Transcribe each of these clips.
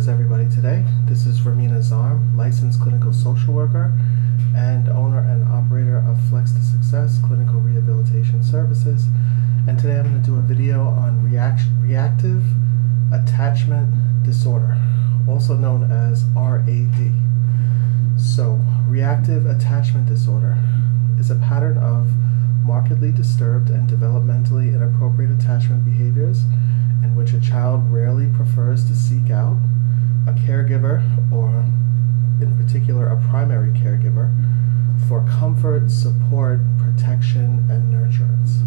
is everybody today? This is Ramina Zarm, licensed clinical social worker and owner and operator of Flex to Success Clinical Rehabilitation Services. And today I'm going to do a video on reactive attachment disorder, also known as RAD. So, reactive attachment disorder is a pattern of markedly disturbed and developmentally inappropriate attachment behaviors in which a child rarely prefers to seek out a caregiver, or in particular a primary caregiver, for comfort, support, protection, and nurturance.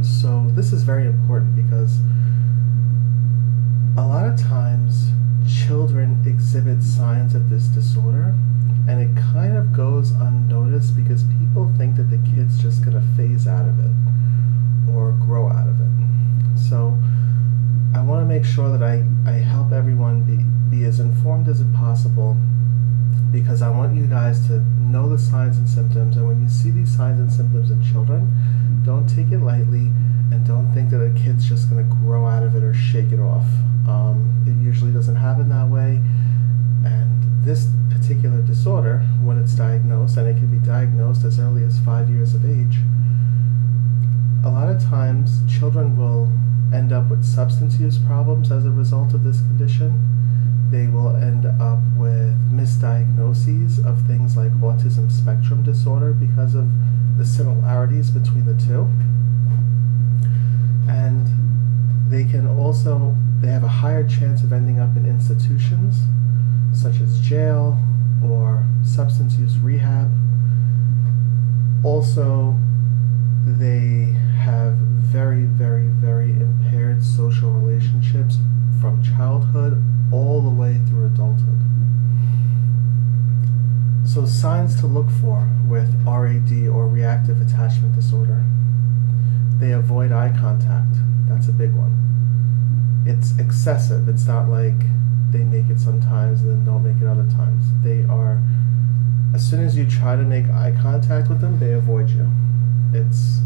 So this is very important because a lot of times children exhibit signs of this disorder and it kind of goes unnoticed because people think that the kid's just going to phase out of it or grow out of it. So I want to make sure that I help everyone be as informed as possible, because I want you guys to know the signs and symptoms, and when you see these signs and symptoms in children, don't take it lightly and don't think that a kid's just going to grow out of it or shake it off. It usually doesn't happen that way, and this particular disorder, when it's diagnosed, and it can be diagnosed as early as 5 years of age, a lot of times children will end up with substance use problems as a result of this condition. They will end up with misdiagnoses of things like autism spectrum disorder because of the similarities between the two. And they have a higher chance of ending up in institutions such as jail or substance use rehab. Also, they have very, very, very impaired social relationships from childhood all the way through adulthood. So signs to look for with RAD, or reactive attachment disorder: they avoid eye contact. That's a big one. It's excessive. It's not like they make it sometimes and then don't make it other times. They are, as soon as you try to make eye contact with them, they avoid you. It's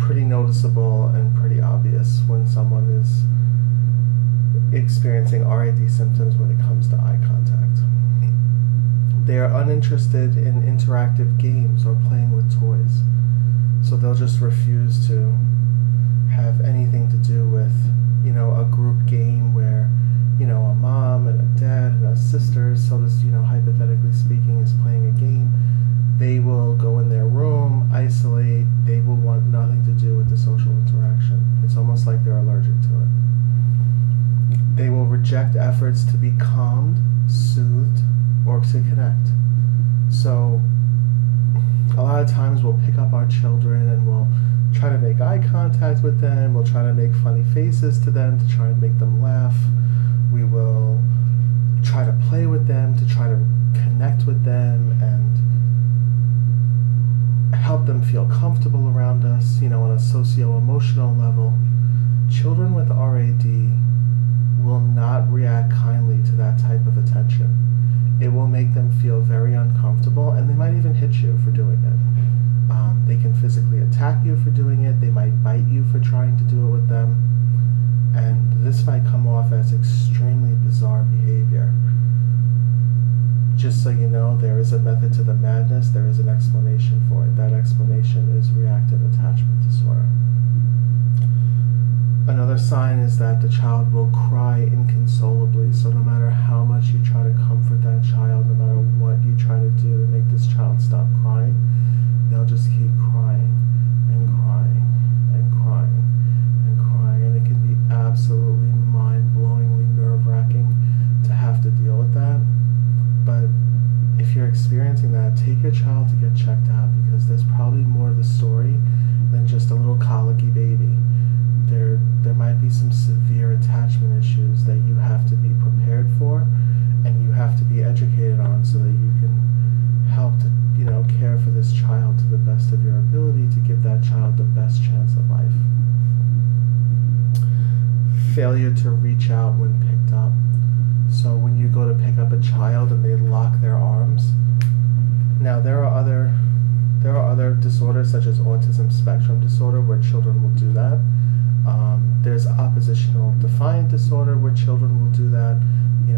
pretty noticeable and pretty obvious when someone is experiencing RAD symptoms when it comes to eye contact. They are uninterested in interactive games or playing with toys. So they'll just refuse to have anything to do with, a group game where, a mom and a dad and a sister, so to, hypothetically speaking, is playing a game. They will go in their room, isolate. They will want nothing to do with the social interaction. It's almost like they're allergic to it. They will reject efforts to be calmed, soothed, or to connect. So a lot of times we'll pick up our children and we'll try to make eye contact with them. We'll try to make funny faces to them to try and make them laugh. We will try to play with them to try to connect with them and help them feel comfortable around us, on a socio-emotional level. Children with RAD will not react kindly to that type of attention. It will make them feel very uncomfortable, and they might even hit you for doing it. They can physically attack you for doing it. They might bite you for trying to do it with them. And this might come off as extremely bizarre behavior. Just so you know, there is a method to the madness. There is an explanation for it. That explanation is reactive attachment disorder. Another sign is that the child will cry inconsolably. So no matter how much you try to comfort that child, no matter what you try to do to make this child stop crying, they'll just keep crying and crying and crying and crying. And it can be absolutely mind-blowingly nerve-wracking to have to deal with that. But if you're experiencing that, take your child to get checked out, because there's probably more to the story than just a little colicky baby. There might be some severe attachment issues that you have to be prepared for and you have to be educated on, so that you can help to care for this child to the best of your ability to give that child the best chance at life. Failure to reach out when picked up. So when you go to pick up a child and they lock their arms. Now there are other disorders such as autism spectrum disorder where children will do that. There's oppositional defiant disorder where children will do that.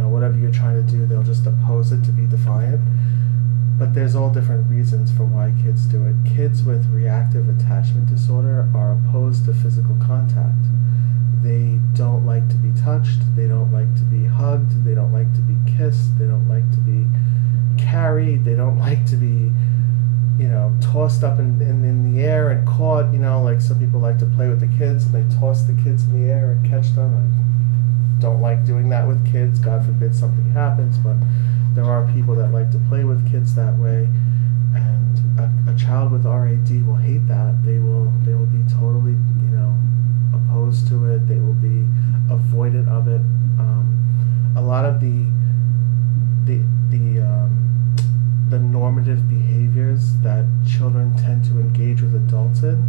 Whatever you're trying to do, they'll just oppose it to be defiant. But there's all different reasons for why kids do it. Kids with reactive attachment disorder are opposed to physical contact. They don't like to be touched, they don't like to be hugged, they don't like to be kissed, they don't like to be carried, they don't like to be, tossed up in the air and caught, like some people like to play with the kids and they toss the kids in the air and catch them. I don't like doing that with kids, God forbid something happens, but there are people that like to play with kids that way, and a child with RAD will hate that. They will be totally, opposed to it. They will be avoidant of it. A lot of the normative behaviors that children tend to engage with adults in,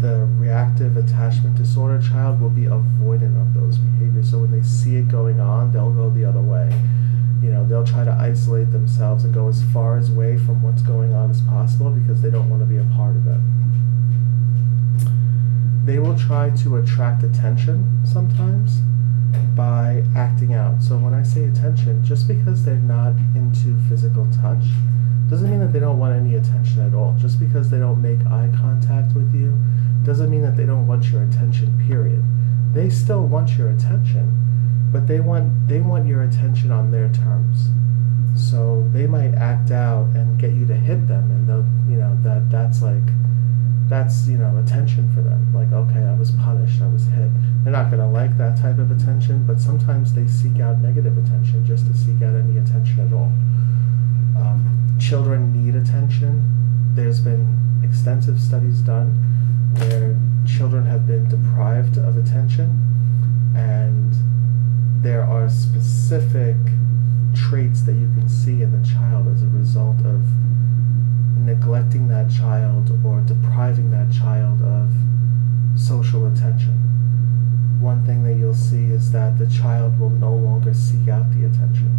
the reactive attachment disorder child will be avoidant of those behaviors. So when they see it going on, they'll go the other way. They'll try to isolate themselves and go as far away from what's going on as possible because they don't want to be a part of it. They will try to attract attention sometimes by acting out. So when I say attention, just because they're not into physical touch doesn't mean that they don't want any attention at all. Just because they don't make eye contact with you doesn't mean that they don't want your attention, period. They still want your attention, but they want your attention on their terms. So they might act out and get you to hit them, and they'll, that's attention for them. Like, okay, I was punished, I was hit. They're not going to like that type of attention, but sometimes they seek out negative attention just to seek out any attention at all. Children need attention. There's been extensive studies done where children have been deprived of attention, and there are specific traits that you can see in the child as a result of neglecting that child or depriving that child of social attention. One thing that you'll see is that the child will no longer seek out the attention.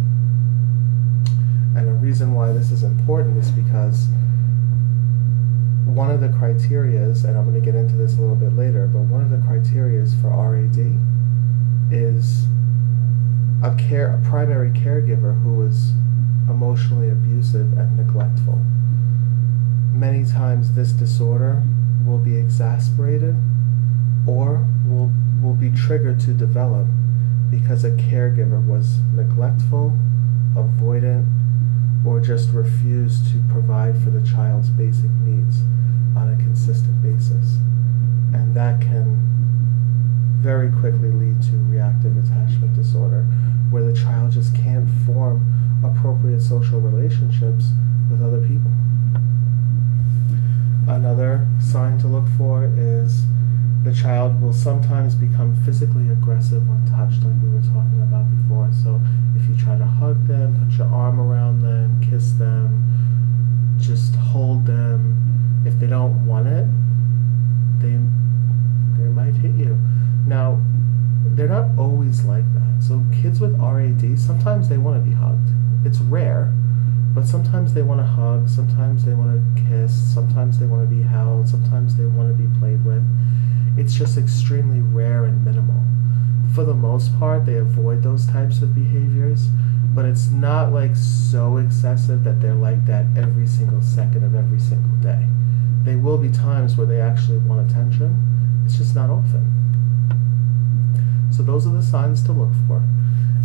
And the reason why this is important is because one of the criterias, and I'm going to get into this a little bit later, but one of the criterias for RAD is a primary caregiver who is emotionally abusive and neglectful. Many times this disorder will be exasperated or will be triggered to develop because a caregiver was neglectful, avoidant, or just refused to provide for the child's basic needs on a consistent basis. And that can very quickly lead to reactive attachment disorder, where the child just can't form appropriate social relationships with other people. Another sign to look for is the child will sometimes become physically aggressive when touched, like we were talking about before. So if you try to hug them, put your arm around them, kiss them, just hold them, if they don't want it, they might hit you. Now, they're not always like that. So kids with RAD, sometimes they want to be hugged. It's rare, but sometimes they want to hug, sometimes they want to kiss, sometimes they want to be held, sometimes they want to be played with. It's just extremely rare and minimal. For the most part, they avoid those types of behaviors, but it's not like so excessive that they're like that every single second of every single day. There will be times where they actually want attention. It's just not often. So those are the signs to look for.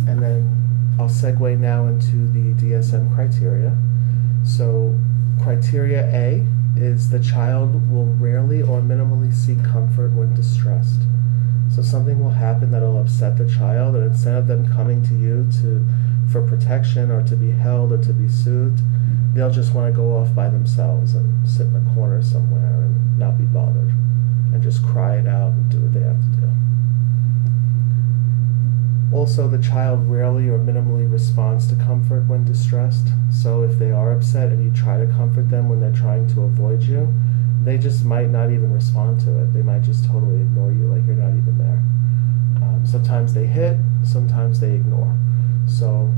And then I'll segue now into the DSM criteria. So criteria A is the child will rarely or minimally seek comfort when distressed. So something will happen that will upset the child, and instead of them coming to you for protection or to be held or to be soothed, they'll just want to go off by themselves and sit in a corner somewhere and not be bothered and just cry it out and do what they have to do. Also, the child rarely or minimally responds to comfort when distressed. So if they are upset and you try to comfort them when they're trying to avoid you, they just might not even respond to it. They might just totally ignore you like you're not even there. Sometimes they hit, sometimes they ignore. So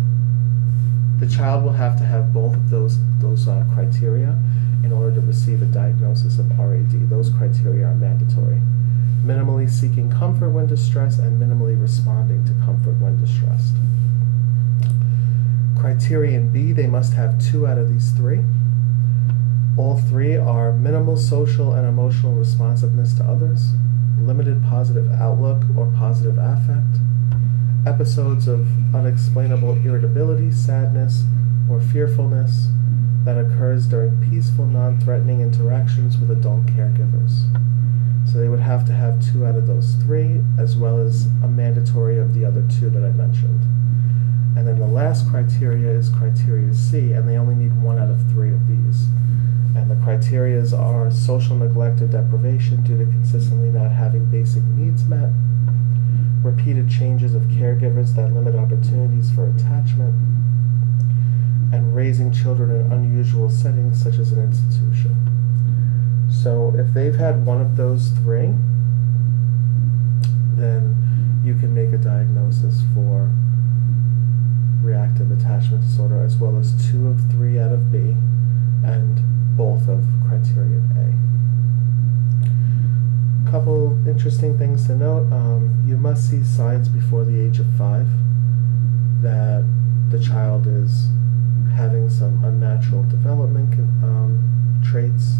the child will have to have both of those criteria in order to receive a diagnosis of RAD. Those criteria are mandatory. minimally seeking comfort when distressed, and minimally responding to comfort when distressed. Criterion B, they must have 2 out of these 3. All 3 are minimal social and emotional responsiveness to others, limited positive outlook or positive affect, episodes of unexplainable irritability, sadness, or fearfulness that occurs during peaceful, non-threatening interactions with adult caregivers. So they would have to have 2 out of those 3, as well as a mandatory of the other 2 that I mentioned. And then the last criteria is criteria C, and they only need 1 out of 3 of these. And the criteria are social neglect or deprivation due to consistently not having basic needs met, repeated changes of caregivers that limit opportunities for attachment, and raising children in unusual settings such as an institution. So if they've had 1 of those 3, then you can make a diagnosis for reactive attachment disorder, as well as 2 of 3 out of B and both of criterion A. Couple interesting things to note. You must see signs before the age of 5 that the child is having some unnatural development traits,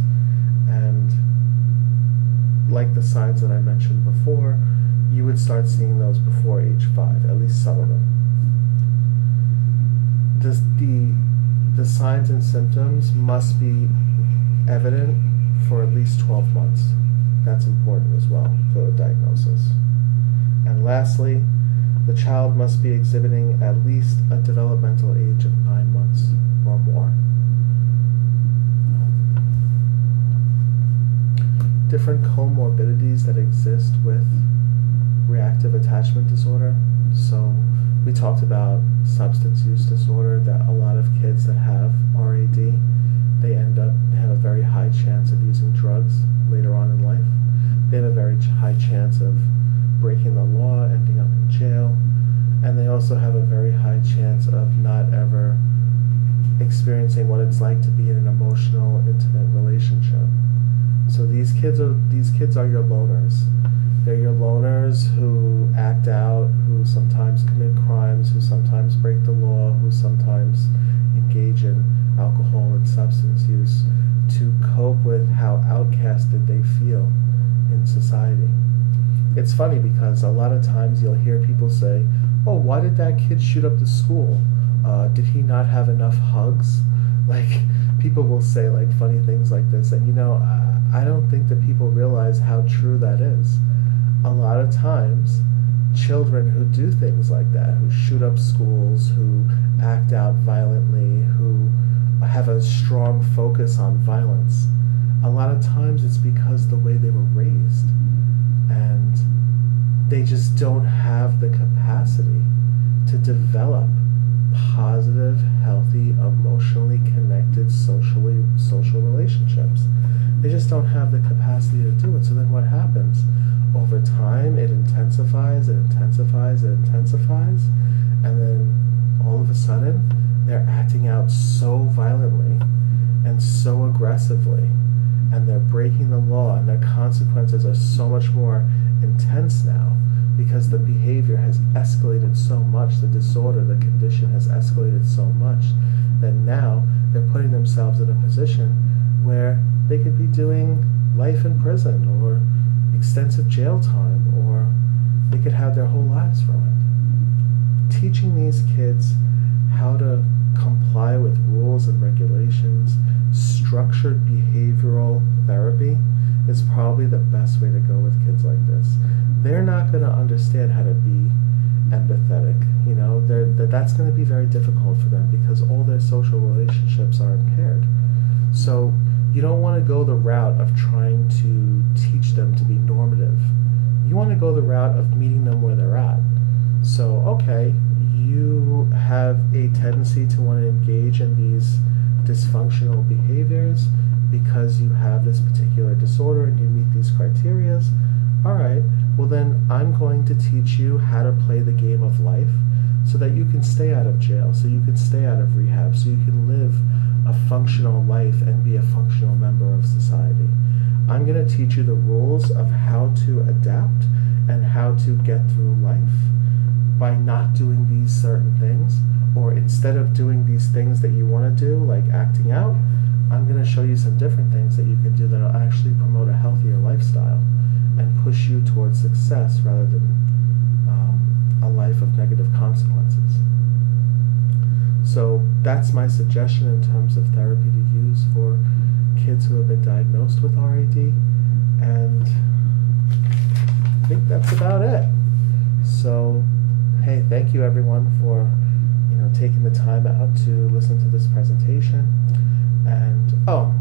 and like the signs that I mentioned before, you would start seeing those before age 5, at least some of them. The signs and symptoms must be evident for at least 12 months. That's important as well for the diagnosis. And lastly, the child must be exhibiting at least a developmental age of 9 months or more. Different comorbidities that exist with reactive attachment disorder. So we talked about substance use disorder, that a lot of kids that have RAD, they have a very high chance of using drugs later on in life. They have a very high chance of breaking the law, ending up in jail, and they also have a very high chance of not ever experiencing what it's like to be in an emotional, intimate relationship. So these kids are your loners. They're your loners who act out, who sometimes commit crimes, who sometimes break the law, who sometimes engage in alcohol and substance use to cope with how outcasted they feel in society. It's funny because a lot of times you'll hear people say, "Oh, why did that kid shoot up the school? Did he not have enough hugs?" Like, people will say like funny things like this, and I don't think that people realize how true that is. A lot of times, children who do things like that, who shoot up schools, who act out violently, who have a strong focus on violence, a lot of times it's because the way they were raised, and they just don't have the capacity to develop positive, healthy, emotionally connected, social relationships. They just don't have the capacity to do it. So then what happens? Over time, it intensifies, and then all of a sudden, they're acting out so violently and so aggressively, and they're breaking the law, and their consequences are so much more intense now because the behavior has escalated so much, the disorder, the condition has escalated so much that now they're putting themselves in a position where they could be doing life in prison or extensive jail time, or they could have their whole lives from it. Teaching these kids how to comply with rules and regulations, structured behavioral therapy is probably the best way to go with kids like this. They're not going to understand how to be empathetic. That's going to be very difficult for them because all their social relationships are impaired. So you don't want to go the route of trying to teach them to be normative. You want to go the route of meeting them where they're at. So, okay, you have a tendency to want to engage in these dysfunctional behaviors because you have this particular disorder and you meet these criteria. All right, well then I'm going to teach you how to play the game of life so that you can stay out of jail, so you can stay out of rehab, so you can live a functional life and be a functional member of society. I'm going to teach you the rules of how to adapt and how to get through life by not doing these certain things, or instead of doing these things that you want to do, like acting out, I'm going to show you some different things that you can do that will actually promote a healthier lifestyle and push you towards success rather than a life of negative consequences. So that's my suggestion in terms of therapy to use for kids who have been diagnosed with RAD, and I think that's about it. So, hey, thank you everyone for taking the time out to listen to this presentation. And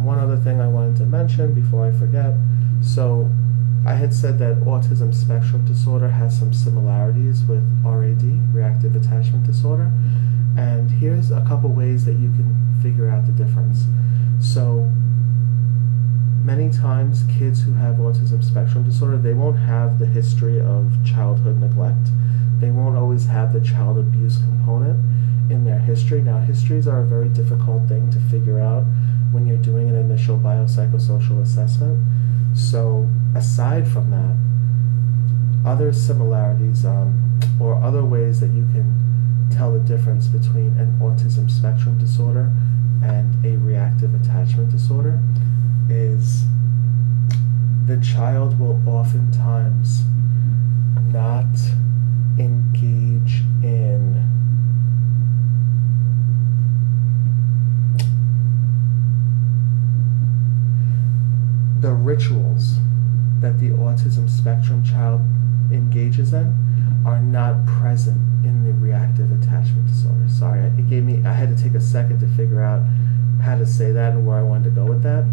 one other thing I wanted to mention before I forget. So I had said that autism spectrum disorder has some similarities with RAD, reactive attachment disorder. And here's a couple ways that you can figure out the difference. So many times kids who have autism spectrum disorder, they won't have the history of childhood neglect. They won't always have the child abuse component in their history. Now, histories are a very difficult thing to figure out when you're doing an initial biopsychosocial assessment. So aside from that, other similarities or other ways that you can tell the difference between an autism spectrum disorder and a reactive attachment disorder is the child will oftentimes not engage in the rituals that the autism spectrum child engages in are not present in the reactive attachment disorder. Sorry, I had to take a second to figure out how to say that and where I wanted to go with that,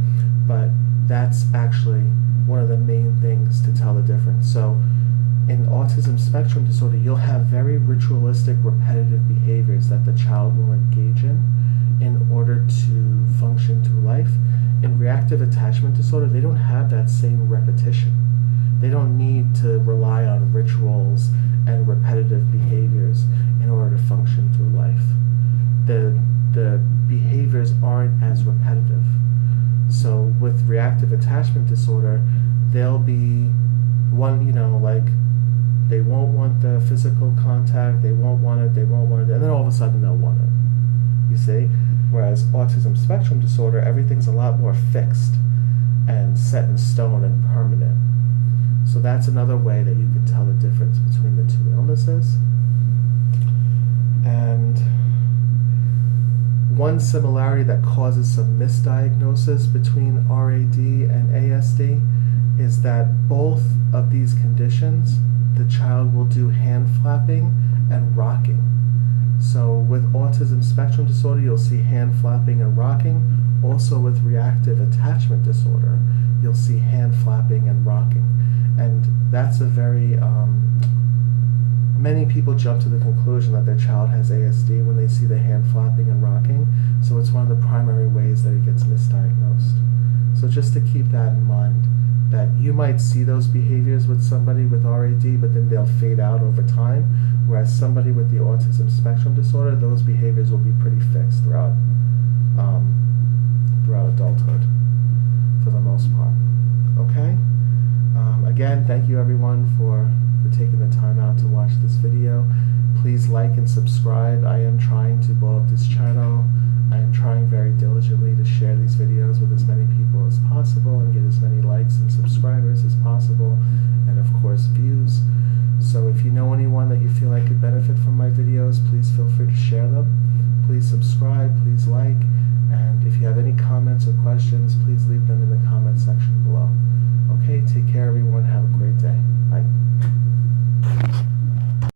but that's actually one of the main things to tell the difference. So in autism spectrum disorder, you'll have very ritualistic, repetitive behaviors that the child will engage in order to function through life. In reactive attachment disorder, they don't have that same repetition. They don't need to rely on rituals and repetitive behaviors in order to function through life. The behaviors aren't as repetitive. So with reactive attachment disorder, they'll be like they won't want the physical contact, they won't want it, and then all of a sudden they'll want it. You see? Whereas autism spectrum disorder, everything's a lot more fixed and set in stone and permanent. So that's another way that you can tell the difference between the two illnesses. And one similarity that causes some misdiagnosis between RAD and ASD is that both of these conditions, the child will do hand flapping and rocking. So with autism spectrum disorder, you'll see hand flapping and rocking. Also with reactive attachment disorder, you'll see hand flapping and rocking. And that's a very, many people jump to the conclusion that their child has ASD when they see the hand flapping and rocking. So it's one of the primary ways that it gets misdiagnosed. So just to keep that in mind, that you might see those behaviors with somebody with RAD, but then they'll fade out over time. Whereas somebody with the autism spectrum disorder, those behaviors will be pretty fixed throughout adulthood for the most part. Okay? Again, thank you everyone for taking the time out to watch this video. Please like and subscribe. I am trying to blow up this channel. I am trying very diligently to share these videos with as many people as possible and get as many likes and subscribers as possible, and of course views. So if you know anyone that you feel like could benefit from my videos, please feel free to share them. Please subscribe, please like, and if you have any comments or questions, please leave them in the comment section